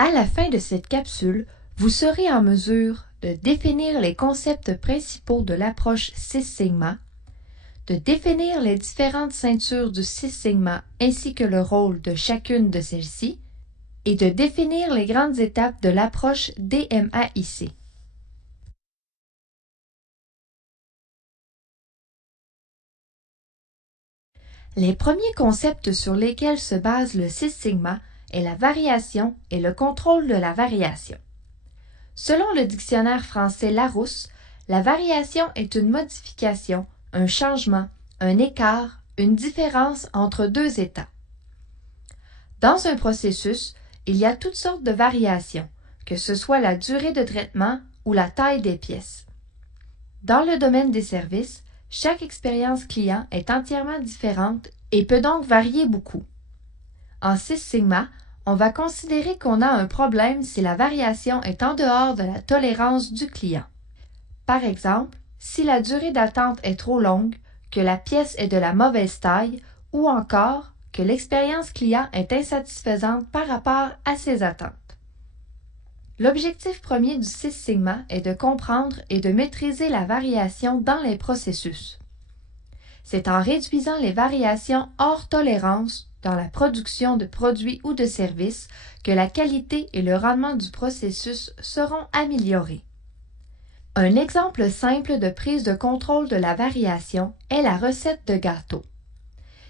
À la fin de cette capsule, vous serez en mesure de définir les concepts principaux de l'approche Six Sigma, de définir les différentes ceintures du Six Sigma ainsi que le rôle de chacune de celles-ci, et de définir les grandes étapes de l'approche DMAIC. Les premiers concepts sur lesquels se base le Six Sigma est la variation et le contrôle de la variation. Selon le dictionnaire français Larousse, la variation est une modification, un changement, un écart, une différence entre deux états. Dans un processus, il y a toutes sortes de variations, que ce soit la durée de traitement ou la taille des pièces. Dans le domaine des services, chaque expérience client est entièrement différente et peut donc varier beaucoup. En Six Sigma, on va considérer qu'on a un problème si la variation est en dehors de la tolérance du client. Par exemple, si la durée d'attente est trop longue, que la pièce est de la mauvaise taille ou encore que l'expérience client est insatisfaisante par rapport à ses attentes. L'objectif premier du Six Sigma est de comprendre et de maîtriser la variation dans les processus. C'est en réduisant les variations hors tolérance dans la production de produits ou de services que la qualité et le rendement du processus seront améliorés. Un exemple simple de prise de contrôle de la variation est la recette de gâteau.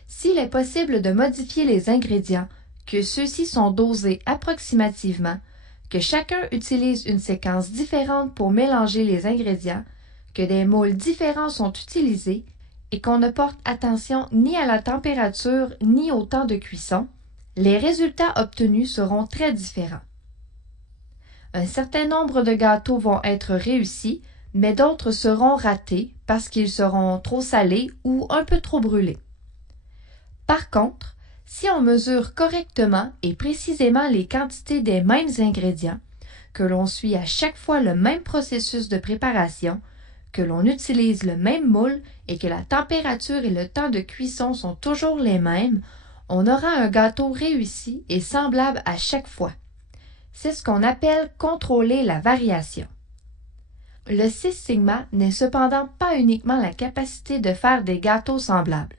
S'il est possible de modifier les ingrédients, que ceux-ci sont dosés approximativement, que chacun utilise une séquence différente pour mélanger les ingrédients, que des moules différents sont utilisés et qu'on ne porte attention ni à la température ni au temps de cuisson, les résultats obtenus seront très différents. Un certain nombre de gâteaux vont être réussis, mais d'autres seront ratés parce qu'ils seront trop salés ou un peu trop brûlés. Par contre, si on mesure correctement et précisément les quantités des mêmes ingrédients, que l'on suit à chaque fois le même processus de préparation, que l'on utilise le même moule et que la température et le temps de cuisson sont toujours les mêmes, on aura un gâteau réussi et semblable à chaque fois. C'est ce qu'on appelle contrôler la variation. Le Six Sigma n'est cependant pas uniquement la capacité de faire des gâteaux semblables.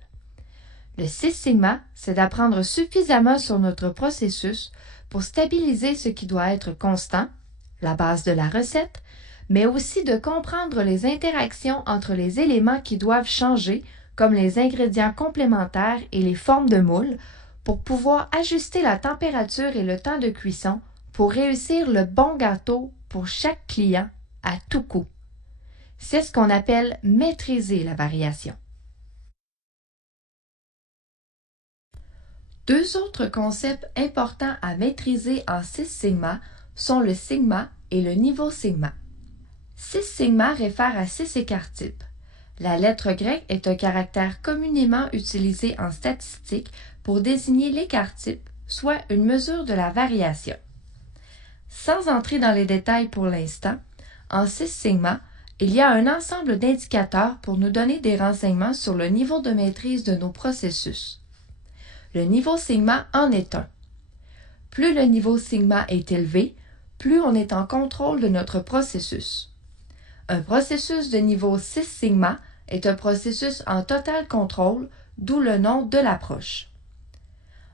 Le Six Sigma, c'est d'apprendre suffisamment sur notre processus pour stabiliser ce qui doit être constant, la base de la recette, mais aussi de comprendre les interactions entre les éléments qui doivent changer, comme les ingrédients complémentaires et les formes de moule, pour pouvoir ajuster la température et le temps de cuisson pour réussir le bon gâteau pour chaque client à tout coup. C'est ce qu'on appelle maîtriser la variation. Deux autres concepts importants à maîtriser en Six Sigma sont le sigma et le niveau sigma. Six Sigma réfère à six écarts-types. La lettre grecque est un caractère communément utilisé en statistique pour désigner l'écart-type, soit une mesure de la variation. Sans entrer dans les détails pour l'instant, en Six Sigma, il y a un ensemble d'indicateurs pour nous donner des renseignements sur le niveau de maîtrise de nos processus. Le niveau sigma en est un. Plus le niveau sigma est élevé, plus on est en contrôle de notre processus. Un processus de niveau 6 sigma est un processus en total contrôle, d'où le nom de l'approche.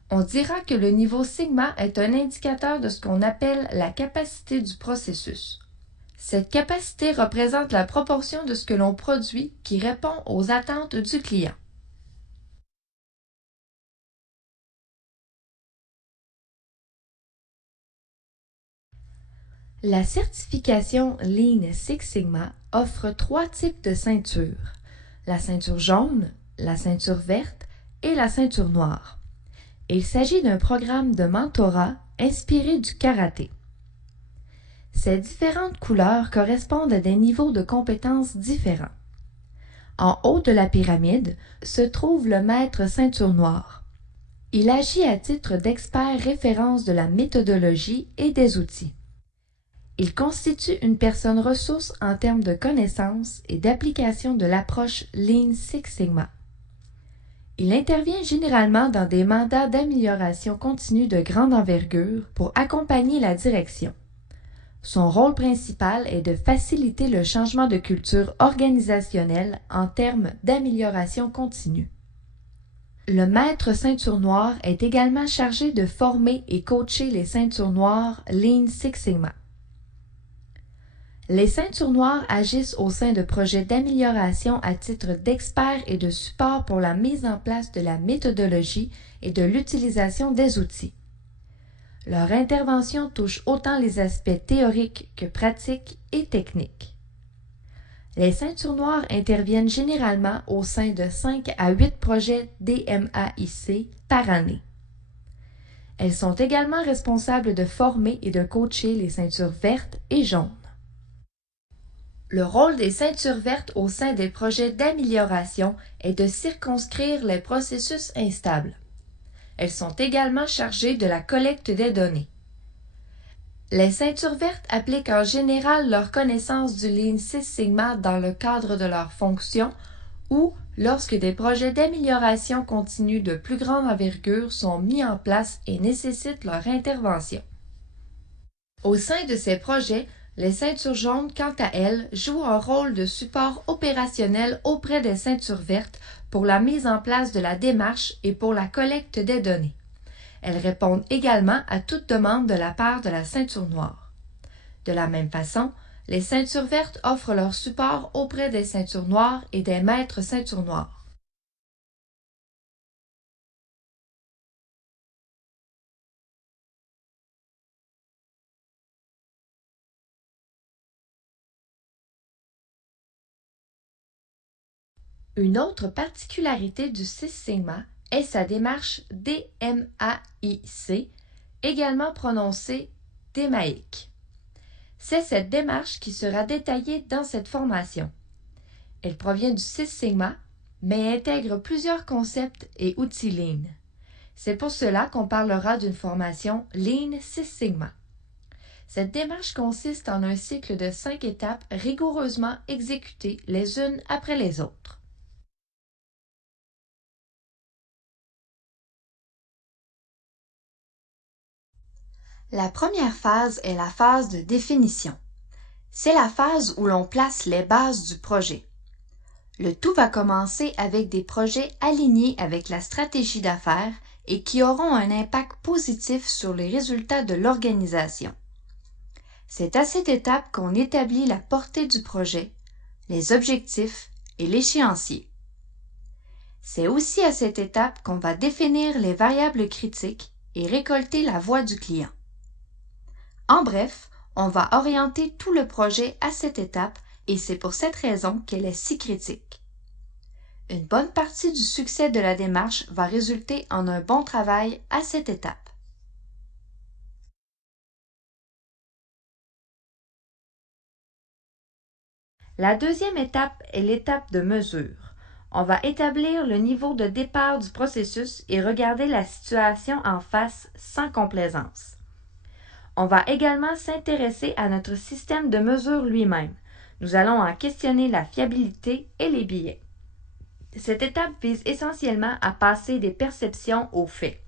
On dira que le niveau sigma est un indicateur de ce qu'on appelle la capacité du processus. Cette capacité représente la proportion de ce que l'on produit qui répond aux attentes du client. La certification Lean Six Sigma offre trois types de ceintures: la ceinture jaune, la ceinture verte et la ceinture noire. Il s'agit d'un programme de mentorat inspiré du karaté. Ces différentes couleurs correspondent à des niveaux de compétences différents. En haut de la pyramide se trouve le maître ceinture noire. Il agit à titre d'expert référence de la méthodologie et des outils. Il constitue une personne ressource en termes de connaissances et d'application de l'approche Lean Six Sigma. Il intervient généralement dans des mandats d'amélioration continue de grande envergure pour accompagner la direction. Son rôle principal est de faciliter le changement de culture organisationnelle en termes d'amélioration continue. Le maître ceinture noire est également chargé de former et coacher les ceintures noires Lean Six Sigma. Les ceintures noires agissent au sein de projets d'amélioration à titre d'experts et de support pour la mise en place de la méthodologie et de l'utilisation des outils. Leur intervention touche autant les aspects théoriques que pratiques et techniques. Les ceintures noires interviennent généralement au sein de 5 à 8 projets DMAIC par année. Elles sont également responsables de former et de coacher les ceintures vertes et jaunes. Le rôle des ceintures vertes au sein des projets d'amélioration est de circonscrire les processus instables. Elles sont également chargées de la collecte des données. Les ceintures vertes appliquent en général leur connaissance du Lean Six Sigma dans le cadre de leurs fonctions ou lorsque des projets d'amélioration continue de plus grande envergure sont mis en place et nécessitent leur intervention. Au sein de ces projets, les ceintures jaunes, quant à elles, jouent un rôle de support opérationnel auprès des ceintures vertes pour la mise en place de la démarche et pour la collecte des données. Elles répondent également à toute demande de la part de la ceinture noire. De la même façon, les ceintures vertes offrent leur support auprès des ceintures noires et des maîtres ceintures noires. Une autre particularité du Six Sigma est sa démarche DMAIC, également prononcée DMAIC. C'est cette démarche qui sera détaillée dans cette formation. Elle provient du Six Sigma, mais intègre plusieurs concepts et outils Lean. C'est pour cela qu'on parlera d'une formation Lean Six Sigma. Cette démarche consiste en un cycle de 5 étapes rigoureusement exécutées les unes après les autres. La première phase est la phase de définition. C'est la phase où l'on place les bases du projet. Le tout va commencer avec des projets alignés avec la stratégie d'affaires et qui auront un impact positif sur les résultats de l'organisation. C'est à cette étape qu'on établit la portée du projet, les objectifs et l'échéancier. C'est aussi à cette étape qu'on va définir les variables critiques et récolter la voix du client. En bref, on va orienter tout le projet à cette étape et c'est pour cette raison qu'elle est si critique. Une bonne partie du succès de la démarche va résulter en un bon travail à cette étape. La deuxième étape est l'étape de mesure. On va établir le niveau de départ du processus et regarder la situation en face sans complaisance. On va également s'intéresser à notre système de mesure lui-même. Nous allons en questionner la fiabilité et les biais. Cette étape vise essentiellement à passer des perceptions aux faits.